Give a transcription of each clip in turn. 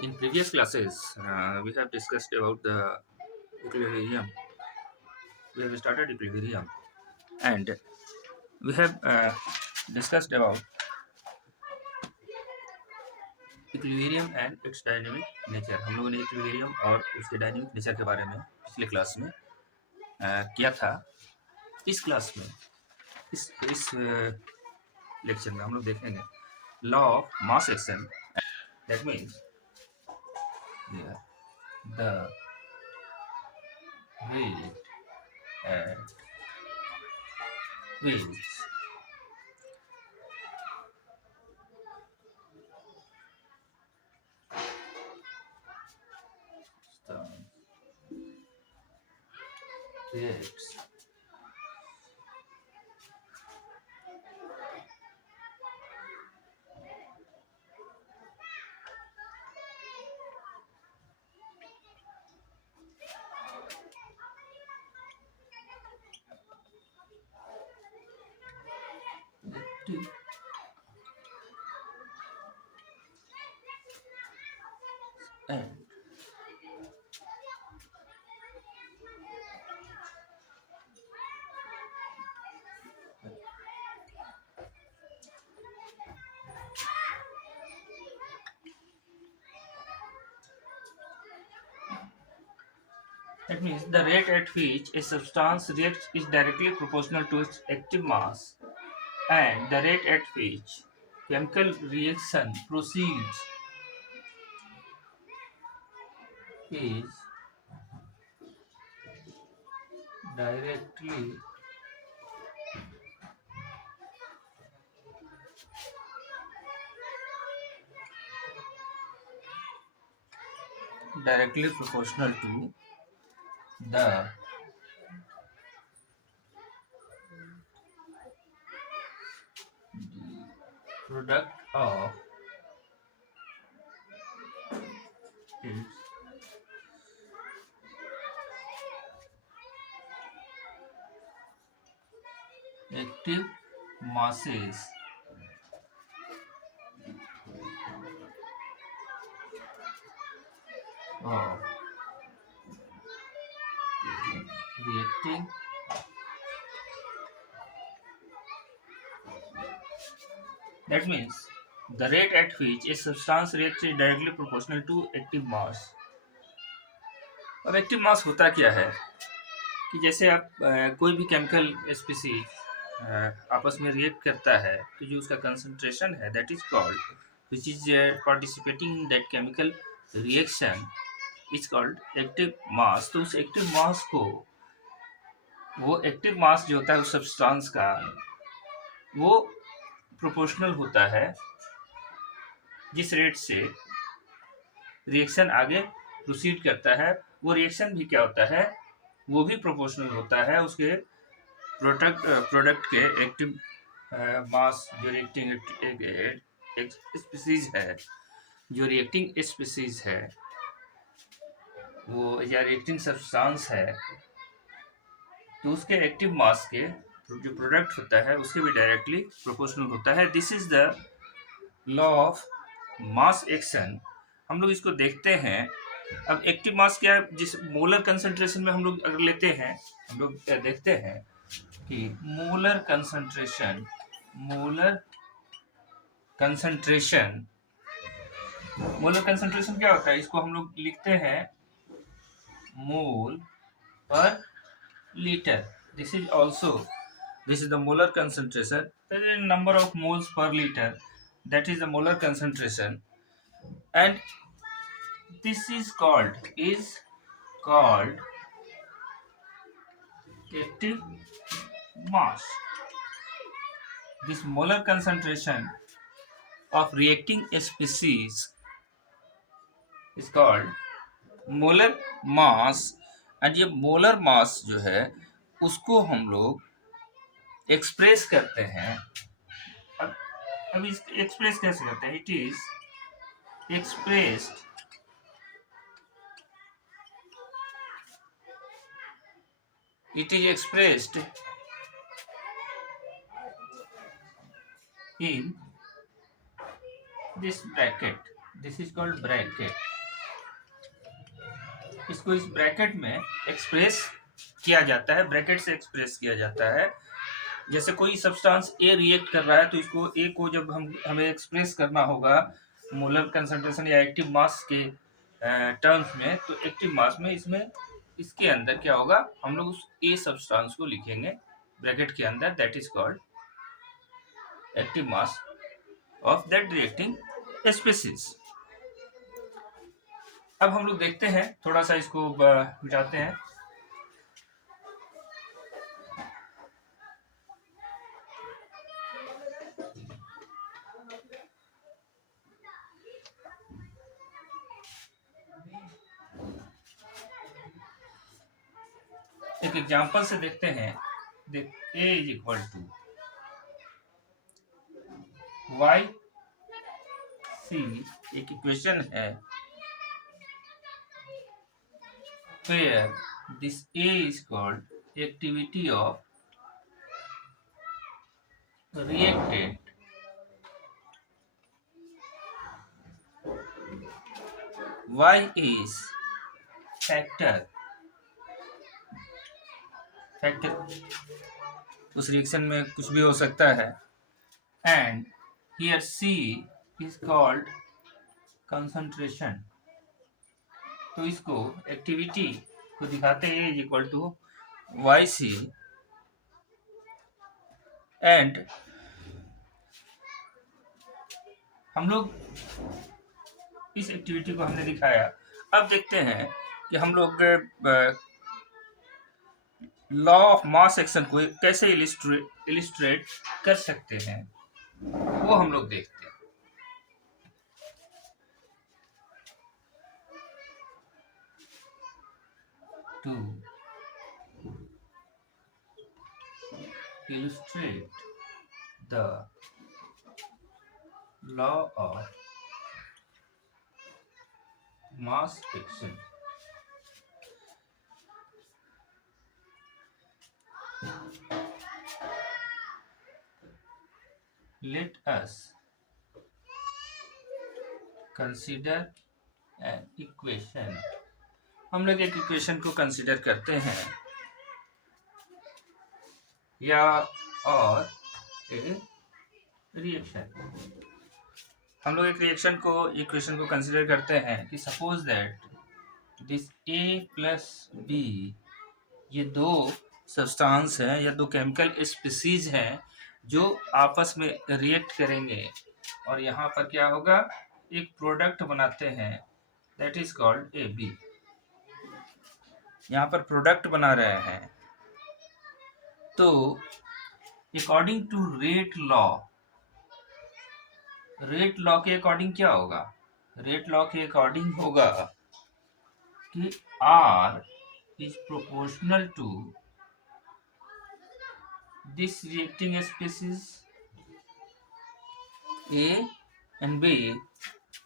In previous classes, we have discussed about the equilibrium. We have started equilibrium, and we have discussed about equilibrium and it's dynamic nature. हम लोगों ने equilibrium और उसके dynamic nature के बारे में पिछले क्लास में किया था। इस क्लास में इस लेक्चर में हम लोग देखेंगे law of mass action. That means the rate at which the reacts active and that means the rate at which a substance reacts is directly proportional to its active mass, and the rate at which chemical reaction proceeds is directly proportional to the product of its active masses of reacting that means the rate at which a substance reacts is directly proportional to active mass। अब active mass होता क्या है कि जैसे आप कोई भी chemical species आपस में रिएक्ट करता है तो जो उसका कंसंट्रेशन है that is called which is participating in that chemical reaction is called active mass. तो उस एक्टिव मास को वो एक्टिव मास जो होता है उस सब्सटेंस का वो प्रोपोर्शनल होता है जिस रेट से रिएक्शन आगे प्रोसीड करता है। वो रिएक्शन भी क्या होता है वो भी प्रोपोर्शनल होता है उसके प्रोडक्ट के एक्टिव मास जो रिएक्टिंग स्पीसीज है जो रिएक्टिंग स्पीसीज है वो या रिएक्टिंग सब्सटेंस है तो उसके एक्टिव मास के जो प्रोडक्ट होता है उसके भी डायरेक्टली प्रोपोर्शनल होता है। This is the law of mass action. हम लोग इसको देखते हैं। अब एक्टिव मास क्या है जिस मोलर कंसंट्रेशन में हम लोग अगर लेते हैं हम लोग देखते हैं कि मोलर कंसंट्रेशन क्या होता है इसको हम लोग लिखते हैं मोल पर liter। This is the molar concentration. There is a number of moles per liter. That is the molar concentration, and this is called active mass. This molar concentration of reacting species is called molar mass, and ये molar mass जो है उसको हम लोग express करते हैं। अब इस एक्सप्रेस कैसे करते हैं? It is expressed in this bracket। This is called bracket. इसको इस ब्रैकेट में एक्सप्रेस किया जाता है, ब्रैकेट से एक्सप्रेस किया जाता है। जैसे कोई सब्सटेंस ए रिएक्ट कर रहा है तो इसको ए को जब हमें एक्सप्रेस करना होगा मोलर कंसंट्रेशन या एक्टिव मास के टर्म्स में, तो एक्टिव मास में इसमें इसके अंदर क्या होगा, हम लोग उस ए सब्सटेंस को लिखेंगे ब्रैकेट के अंदर, that is called active mass of that reacting species. अब हम लोग देखते हैं, थोड़ा सा इसको मिटाते हैं। एक एग्जांपल से देखते हैं। देख, A is equal to y c, एक इक्वेशन है where this A is called activity of reactant, Y is factor उस रिएक्शन में कुछ भी हो सकता है, and here C is called concentration। तो इसको एक्टिविटी को दिखाते हैं is equal to y c, and हम लोग इस एक्टिविटी को हमने दिखाया। अब देखते हैं कि हम लोग लॉ ऑफ मास एक्शन को कैसे इलिस्ट्रेट कर सकते हैं, वो हम लोग देखते हैं। To illustrate the law of mass action, let us consider an equation। हम लोग एक इक्वेशन को कंसिडर करते हैं या और एक रिएक्शन। हम लोग एक रिएक्शन को इक्वेशन को कंसिडर करते हैं कि suppose that this A plus B, ये दो सब्सटेंस हैं या दो केमिकल स्पीसीज हैं जो आपस में रिएक्ट करेंगे, और यहाँ पर क्या होगा, एक प्रोडक्ट बनाते हैं, दैट इज कॉल्ड AB। यहाँ पर प्रोडक्ट बना रहे हैं, तो अकॉर्डिंग टू रेट लॉ के अकॉर्डिंग क्या होगा, रेट लॉ के अकॉर्डिंग होगा कि R is proportional to this reacting species A and B,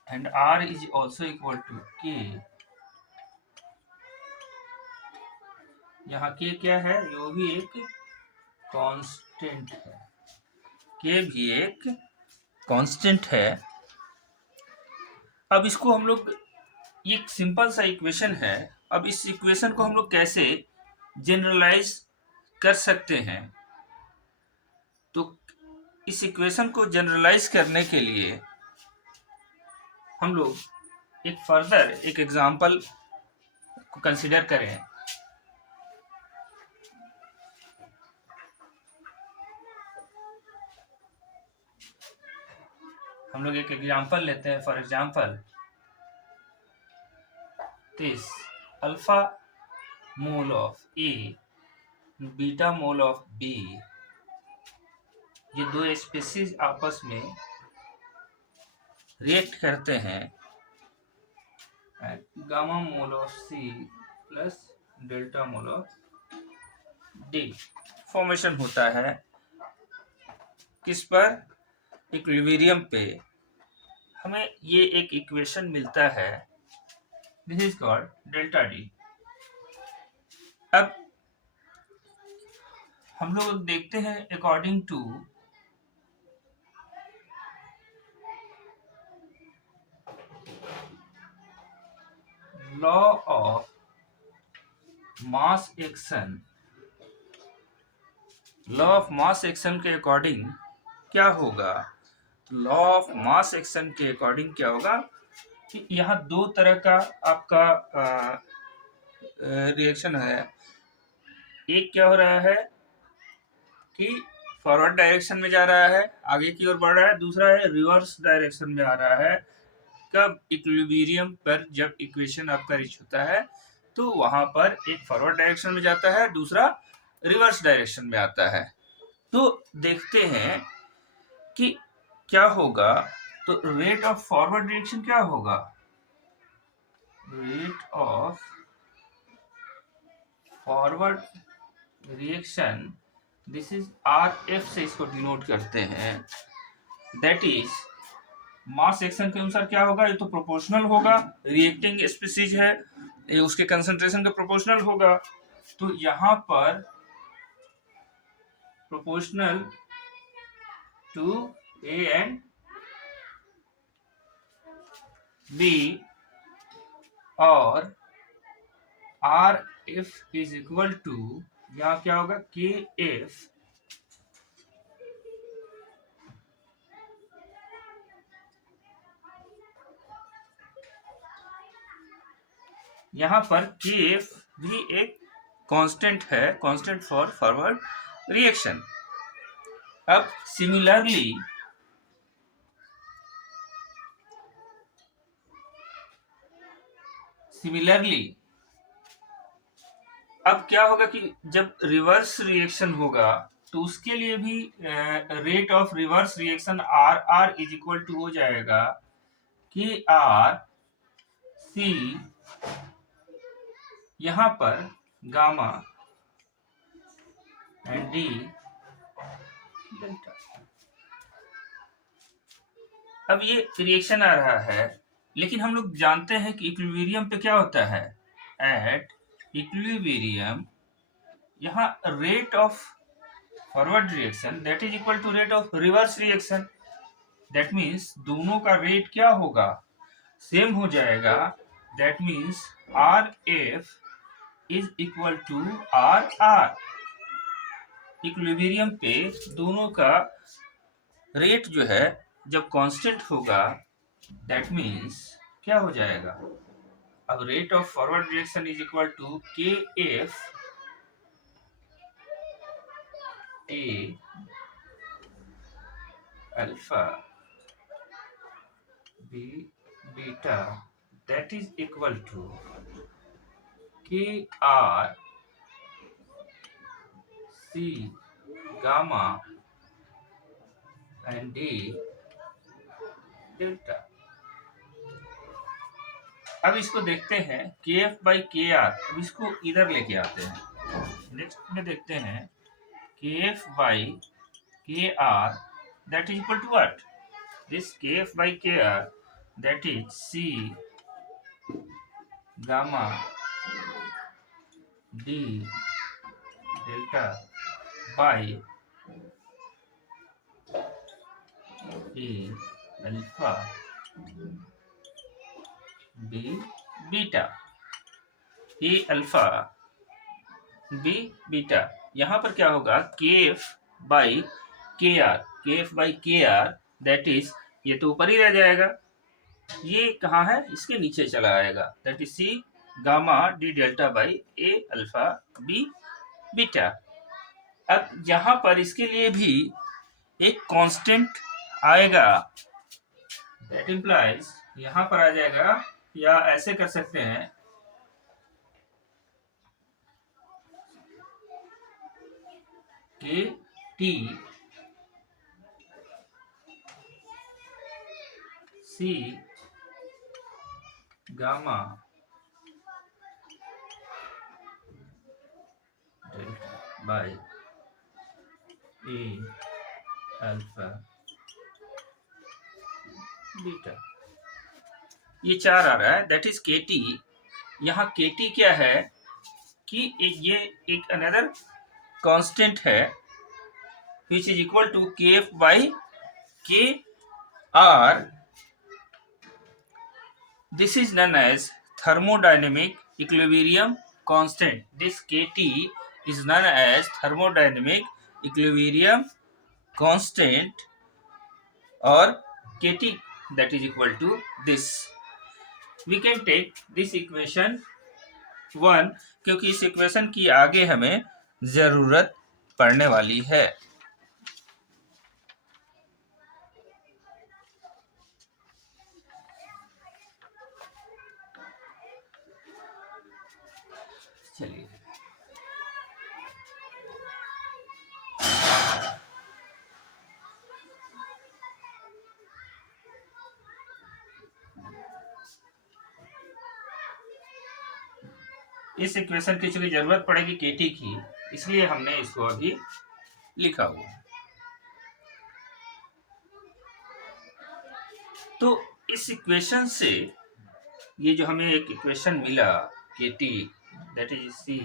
and R is also equal to K। यहाँ K क्या है, वो भी एक कांस्टेंट है, K भी एक कांस्टेंट है। अब इसको हम लोग, एक सिंपल सा इक्वेशन है, अब इस इक्वेशन को हम लोग कैसे जनरलाइज कर सकते हैं, तो इस इक्वेशन को जनरलाइज करने के लिए हम लोग एक फर्दर एक एग्जांपल को कंसिडर करें। हम लोग एक एग्जांपल लेते हैं, for example this alpha mole of A, beta mole of B, ये दो स्पीशीज आपस में रिएक्ट करते हैं, gamma mole of C plus delta mole of D formation होता है, किस पर, इक्विलिब्रियम पे। हमें ये एक इक्वेशन मिलता है, this is called delta D. अब हम लोग देखते हैं according to law of mass action, law of mass action के अकॉर्डिंग क्या होगा? लॉ ऑफ मास एक्शन के अकॉर्डिंग क्या होगा कि यहाँ दो तरह का आपका रिएक्शन है। एक क्या हो रहा है कि फॉरवर्ड डायरेक्शन में जा रहा है, आगे की ओर बढ़ रहा है। दूसरा है रिवर्स डायरेक्शन में आ रहा है। कब? इक्विलिब्रियम पर जब इक्वेशन आपका रीच होता है तो वहां पर एक फॉरवर्ड डायरेक्शन में जाता है, दूसरा रिवर्स डायरेक्शन में आता है। तो देखते हैं कि क्या होगा। तो रेट ऑफ फॉरवर्ड रिएक्शन क्या होगा? Rate of forward reaction, this is RF से इसको डिनोट करते हैं। दैट इज मास एक्शन के अनुसार क्या होगा? ये तो प्रोपोर्शनल होगा, रिएक्टिंग स्पीसीज है, ये उसके कंसंट्रेशन के प्रोपोर्शनल होगा। तो यहाँ पर proportional to A and B और RF इज इक्वल टू, यहाँ क्या होगा? KF यहाँ पर KF भी एक कांस्टेंट है, कांस्टेंट फॉर फॉरवर्ड रिएक्शन। अब सिमिलरली अब क्या होगा कि जब रिवर्स रिएक्शन होगा तो उसके लिए भी rate of reverse reaction RR is equal to हो जाएगा KR C, यहाँ पर गामा एंड D डेल्टा। अब ये रिएक्शन आ रहा है, लेकिन हम लोग जानते हैं कि इक्विलिब्रियम पे क्या होता है? एट इक्विलिब्रियम यहाँ rate of forward reaction that is equal to rate of reverse reaction. That means दोनों का रेट क्या होगा? सेम हो जाएगा। That means RF is equal to RR। Equilibrium पे दोनों का रेट जो है जब कांस्टेंट होगा, दैट मीन्स क्या हो जाएगा? अब rate of forward reaction is equal to KF A alpha B beta that is equal to KR C gamma and D delta. अब इसको देखते हैं KF by KR। अब इसको इधर लेके आते हैं। नेक्स्ट में देखते हैं KF by KR that is equal to what? This KF by KR that is C gamma D delta by A alpha B beta. A alpha B beta. यहाँ पर क्या होगा? KF by KR, KF by KR that is, ये तो ऊपर ही रह जाएगा, ये कहाँ है? इसके नीचे चला आएगा। That is C gamma D delta by A alpha B beta. अब यहाँ पर इसके लिए भी एक कांस्टेंट आएगा। दैट इंप्लाइज यहाँ पर आ जाएगा, या ऐसे कर सकते हैं कि T C gamma delta by A alpha beta. ये 4 आ रहा है। That is KT। यहाँ KT क्या है कि ये एक अनदर कांस्टेंट है which is equal to KF by KR. This is known as thermodynamic equilibrium constant. This KT is known as thermodynamic equilibrium constant, or KT, that is equal to this. We can take this equation 1, क्योंकि इस equation की आगे हमें जरूरत पड़ने वाली है। चलिए, इस इक्वेशन की चूंकि जरूरत पड़ेगी केटी की, इसलिए हमने इसको अभी लिखा हुआ है। तो इस इक्वेशन से ये जो हमें एक इक्वेशन मिला KT, that is C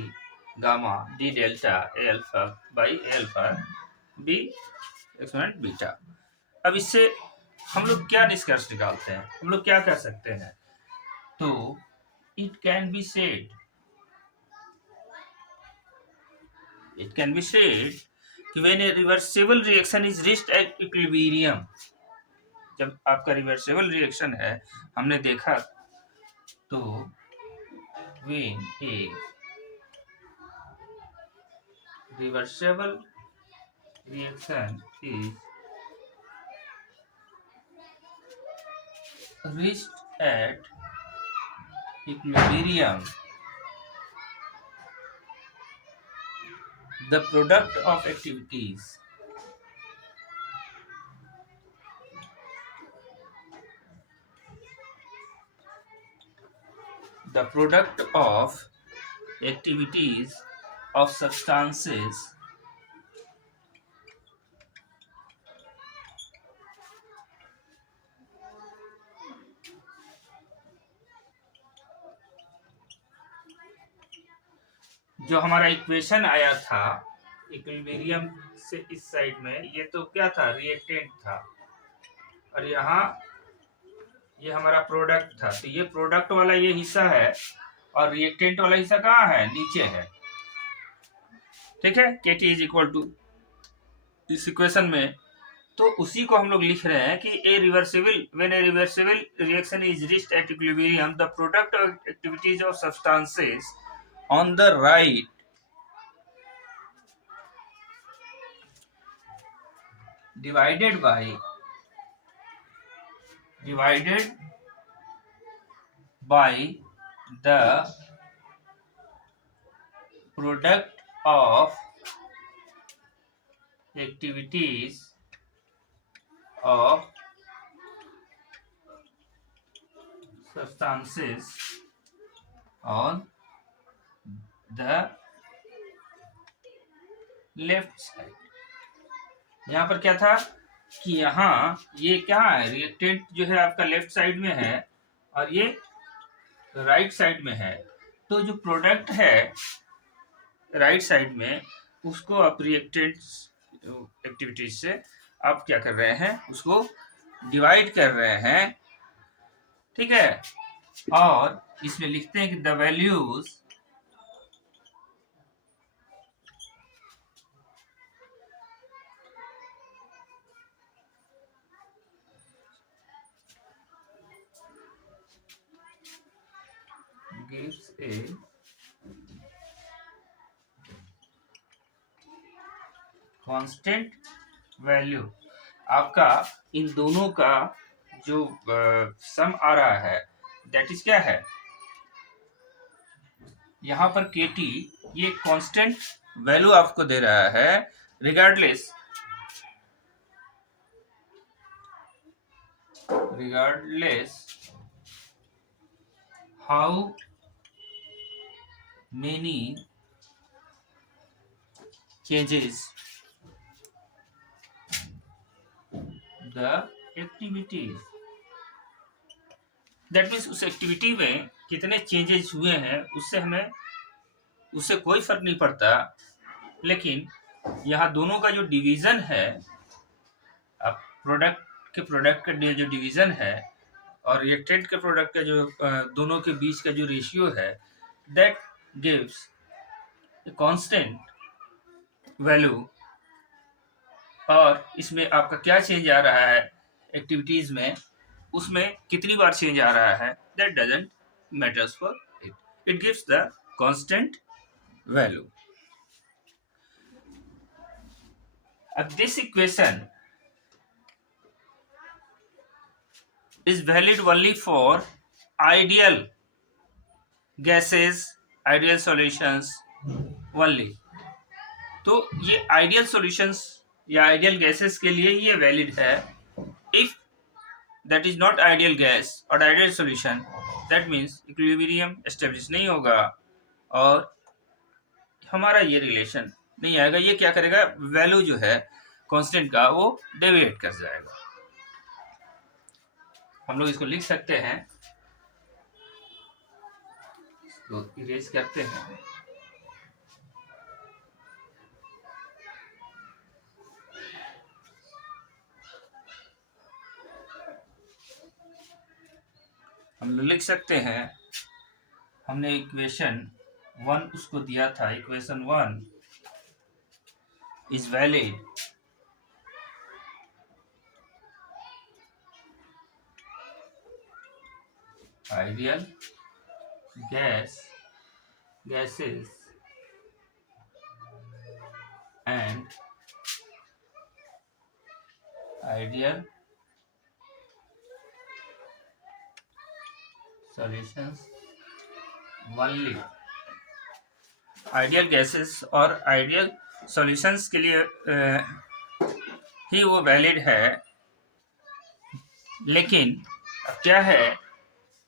gamma D delta A alpha by A alpha B exponent beta. अब इससे हम लोग क्या निष्कर्ष निकालते हैं, हम लोग क्या कर सकते हैं? तो इट कैन बी सेड कि when A reversible reaction is reached at equilibrium, जब आपका रिवर्सिबल रिएक्शन है, हमने देखा तो when a reversible reaction is reached at equilibrium, the product of activities of substances जो हमारा इक्वेशन आया था इक्विलिब्रियम से इस साइड में, ये तो क्या था? रिएक्टेंट था, और यहाँ ये हमारा प्रोडक्ट था। तो ये प्रोडक्ट वाला ये हिस्सा है और रिएक्टेंट वाला हिस्सा कहाँ है? नीचे है। ठीक है, KT इज इक्वल टू इस इक्वेशन में, तो उसी को हम लोग लिख रहे हैं कि when A reversible reaction is reached at equilibrium, the product of activities of substances on the right divided by the product of activities of substances on the left side। यहाँ पर क्या था कि यहाँ ये क्या है? रिएक्टेंट जो है आपका लेफ्ट साइड में है और ये राइट साइड में है। तो जो प्रोडक्ट है राइट साइड में, उसको आप रिएक्टेंट एक्टिविटीज से आप क्या कर रहे हैं? उसको डिवाइड कर रहे हैं। ठीक है, और इसमें लिखते हैं कि the values gives a constant value. आपका इन दोनों का जो सम आ रहा है, दैट इज क्या है? यहाँ पर KT ये कांस्टेंट वैल्यू आपको दे रहा है, regardless how many changes the activities, that means उस एक्टिविटी में कितने चेंजेस हुए हैं उससे कोई फर्क नहीं पड़ता। लेकिन यहाँ दोनों का जो डिवीजन है, अब प्रोडक्ट का जो डिवीजन है और रिएक्टेंट के प्रोडक्ट का जो दोनों के बीच का जो रेशियो है, that gives a constant value. और इसमें आपका क्या चेंज आ रहा है एक्टिविटीज में, उसमें कितनी बार चेंज आ रहा है, that doesn't matters for it, it gives the constant value. अब this equation is valid only for ideal gases, ideal solutions only। तो ये आइडियल सॉल्यूशंस या आइडियल गैसेस के लिए ये वैलिड है। If that is not ideal gas और ideal solution, that means equilibrium establish नहीं होगा और हमारा ये रिलेशन नहीं आएगा। ये क्या करेगा, वैल्यू जो है कांस्टेंट का वो डेविएट कर जाएगा। हम लोग इसको लिख सकते हैं, तो इरेज करते हैं। हम लोग लिख सकते हैं, हमने इक्वेशन 1 उसको दिया था, equation 1 is valid ideal gases and ideal solutions only। Ideal gases और आइडियल सॉल्यूशंस के लिए ही वो वैलिड है। लेकिन क्या है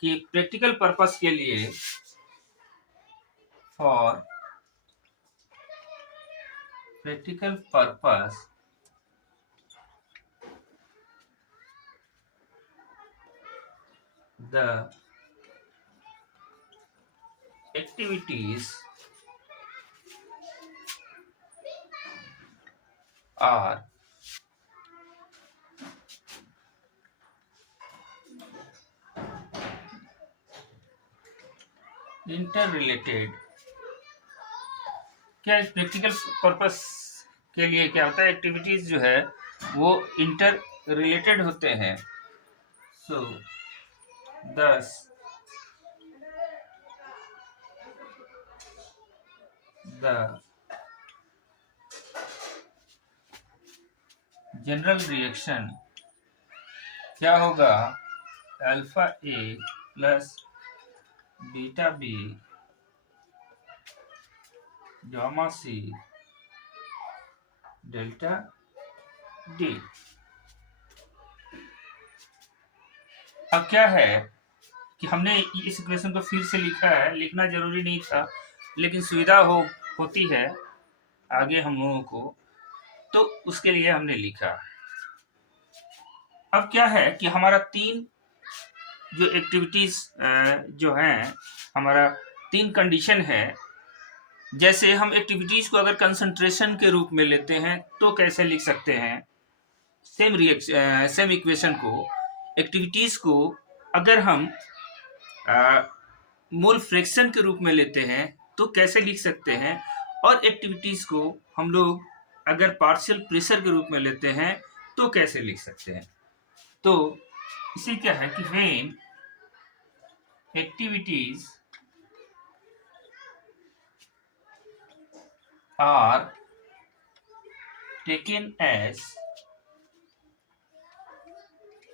कि प्रैक्टिकल पर्पस के लिए, for practical purpose the activities are interrelated। क्या प्रैक्टिकल पर्पस के लिए क्या होता है, एक्टिविटीज जो है वो इंटर रिलेटेड होते हैं। So thus the general reaction क्या होगा, alpha A plus beta B gamma C delta D. अब क्या है कि हमने इस इक्वेशन को फिर से लिखा है, लिखना जरूरी नहीं था लेकिन सुविधा होती है आगे हम लोगों को, तो उसके लिए हमने लिखा। अब क्या है कि हमारा 3 जो एक्टिविटीज जो हैं, हमारा 3 कंडीशन है। जैसे हम एक्टिविटीज को अगर कंसंट्रेशन के रूप में लेते हैं तो कैसे लिख सकते हैं, सेम इक्वेशन को, एक्टिविटीज को अगर हम मोल फ्रैक्शन के रूप में लेते हैं तो कैसे लिख सकते हैं, और एक्टिविटीज को हम लोग अगर पार्शियल प्रेशर के रूप में लेते हैं तो कैसे लिख सकते हैं। तो इसे क्या है कि when activities are taken as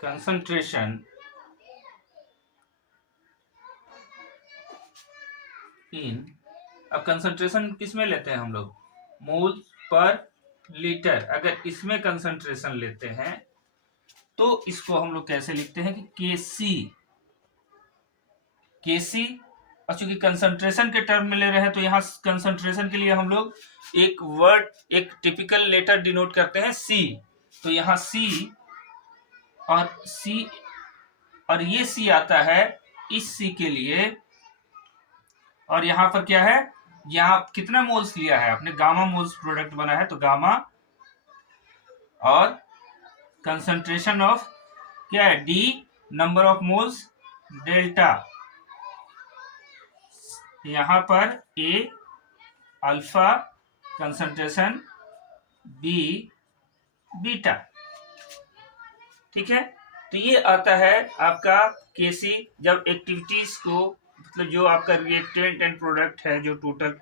concentration in, अब कंसंट्रेशन किस में लेते हैं हम लोग, मोल पर लीटर। अगर इसमें कंसंट्रेशन लेते हैं तो इसको हम लोग कैसे लिखते हैं कि केसी, और चूंकि कंसंट्रेशन के टर्म में ले रहे हैं तो यहाँ कंसंट्रेशन के लिए हम लोग एक वर्ड, एक टिपिकल लेटर डिनोट करते हैं सी। तो यहाँ सी और ये सी आता है इस सी के लिए। और यहाँ पर क्या है, यहाँ कितना मोल्स लिया है आपने, गामा मोल्स प्रोडक्ट बना है, तो गामा और कंसंट्रेशन ऑफ क्या है D number of moles delta, यहाँ पर ए अल्फा, कंसंट्रेशन बी बीटा। ठीक है, तो ये आता है आपका केसी, जब एक्टिविटीज को मतलब जो आपका रिएक्टेंट एंड प्रोडक्ट है जो टोटल,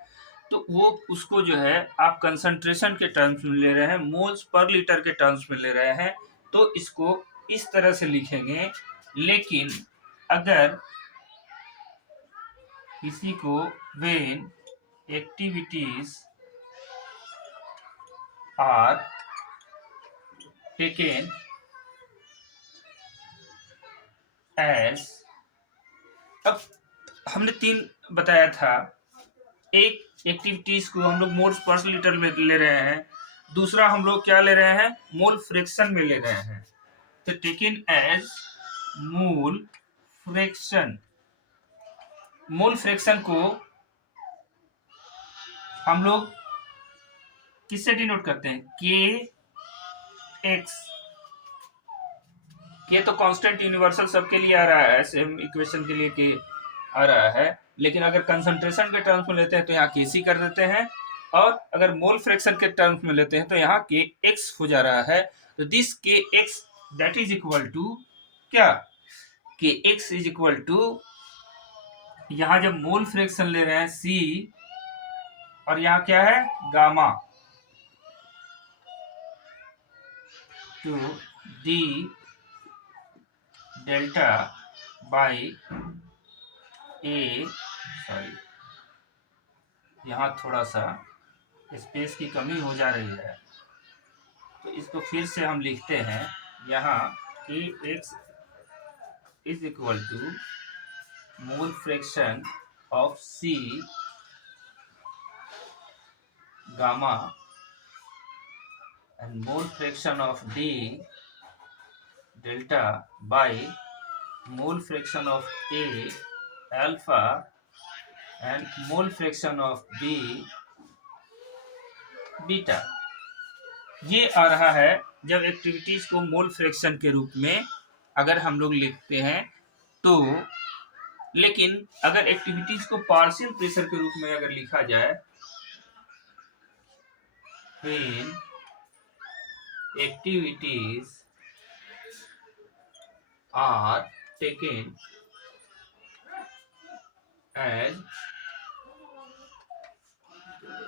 तो वो उसको जो है आप कंसंट्रेशन के टर्म्स में ले रहे हैं, मोल्स पर लीटर के टर्म्स में ले रहे हैं, तो इसको इस तरह से लिखेंगे। लेकिन अगर किसी को when activities are taken as, अब हमने 3 बताया था, एक एक्टिविटीज को हम लोग मोल्स पर लीटर में ले रहे हैं, दूसरा हम लोग क्या ले रहे हैं, मोल फ्रैक्शन में ले रहे हैं। तो taken as mole fraction, mole fraction को हम लोग किससे डिनोट करते हैं, के एक्स। के तो कांस्टेंट यूनिवर्सल सबके लिए आ रहा है, सेम इक्वेशन के लिए के आ रहा है, लेकिन अगर कंसंट्रेशन के टर्म्स में लेते हैं तो यहाँ के सी कर देते हैं, और अगर मोल फ्रैक्शन के टर्म्स में लेते हैं तो यहाँ के एक्स हो जा रहा है। तो this K X that is equal to क्या, K X is equal to, यहाँ जब मोल फ्रैक्शन ले रहे हैं सी, और यहाँ क्या है gamma, to D delta by A, sorry यहाँ थोड़ा सा स्पेस की कमी हो जा रही है, तो इसको फिर से हम लिखते हैं, यहाँ K X is equal to mole fraction of C gamma and mole fraction of D delta by mole fraction of A alpha and mole fraction of B beta. ये आ रहा है जब एक्टिविटीज को मोल फ्रैक्शन के रूप में अगर हम लोग लिखते हैं तो। लेकिन अगर एक्टिविटीज को पार्शियल प्रेशर के रूप में अगर लिखा जाए, when activities are taken as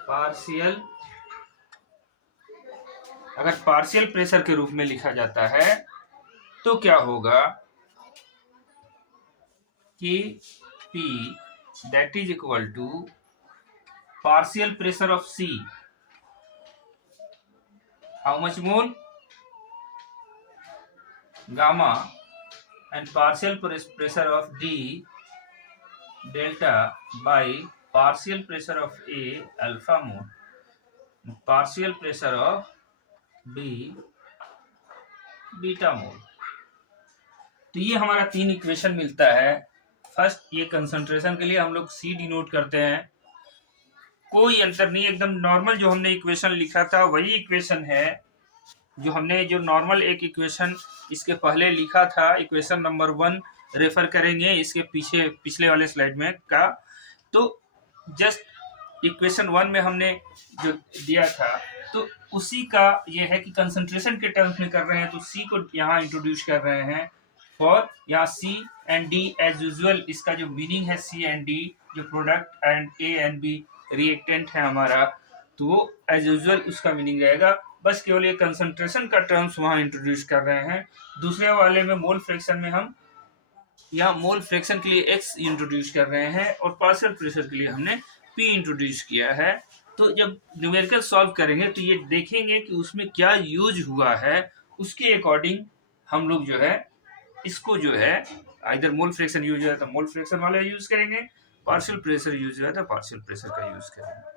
partial, अगर पार्शियल प्रेशर के रूप में लिखा जाता है तो क्या होगा कि P that is equal to partial pressure of C, how much mole, gamma, and partial pressure of D delta by partial pressure of A alpha mole, partial pressure of B beta mole. तो ये हमारा 3 equation मिलता है। First ये concentration के लिए हम लोग सी डिनोट करते हैं, कोई अंतर नहीं, एकदम नॉर्मल जो हमने इक्वेशन लिखा था वही इक्वेशन है जो हमने जो नॉर्मल एक इक्वेशन इसके पहले लिखा था, इक्वेशन नंबर 1 रेफर करेंगे इसके पीछे पिछले वाले स्लाइड में का। तो जस्ट इक्वेशन 1 में हमने जो दिया था तो उसी का ये है कि कंसंट्रेशन के टर्म्स में कर रहे हैं, तो सी को यहाँ इंट्रोड्यूस कर रहे हैं फॉर, यहाँ C and D as usual, इसका जो मीनिंग है सी एंड डी जो product and A and B reactant है हमारा, तो वो एज यूजुअल उसका मीनिंग रहेगा। बस केवल ये कंसंट्रेशन का टर्म्स वहाँ इंट्रोड्यूस कर रहे हैं। दूसरे वाले में मोल फ्रैक्शन में हम यहाँ मोल फ्रैक्शन के लिए एक्स इंट्रोड्यूस कर रहे हैं और पार्शियल प्रेशर के लिए हमने पी इंट्रोड्यूस किया है। तो जब न्यूमेरिकल सॉल्व करेंगे तो ये देखेंगे कि उसमें क्या यूज हुआ है, उसके अकॉर्डिंग हम लोग जो है इसको जो है इधर मोल फ्रैक्शन यूज हुआ तो मोल फ्रैक्शन वाला यूज करेंगे, पार्शियल प्रेशर यूज हुआ तो पार्शियल प्रेशर का यूज करेंगे।